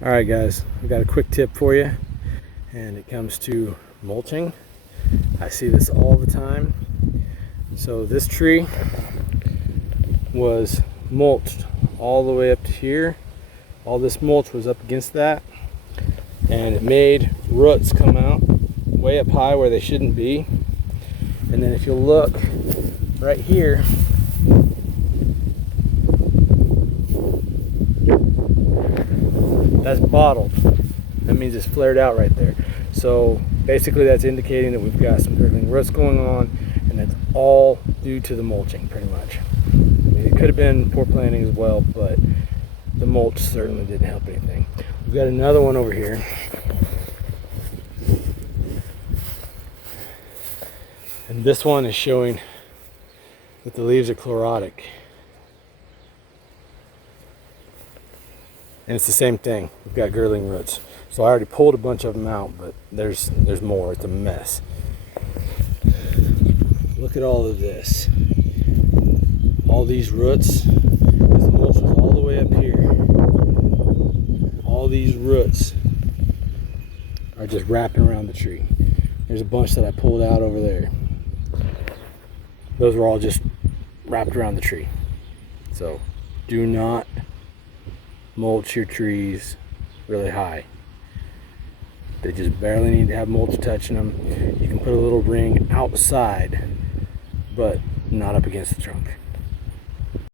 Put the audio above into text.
Alright guys, I've got a quick tip for you, and it comes to mulching. I see this all the time. So this tree was mulched all the way up to here. All this mulch was up against that, and it made roots come out way up high where they shouldn't be. And then if you look right here, that's bottled. That means it's flared out right there. So basically that's indicating that we've got some girdling roots going on, and that's all due to the mulching pretty much. I mean, it could have been poor planting as well, but the mulch certainly didn't help anything. We've got another one over here. And this one is showing that the leaves are chlorotic. And it's the same thing. We've got girdling roots. So I already pulled a bunch of them out, but there's more. It's a mess. Look at all of this. All these roots. The mulch was all the way up here. All these roots are just wrapping around the tree. There's a bunch that I pulled out over there. Those were all just wrapped around the tree. So do not mulch your trees really high. They just barely need to have mulch touching them. You can put a little ring outside, but not up against the trunk.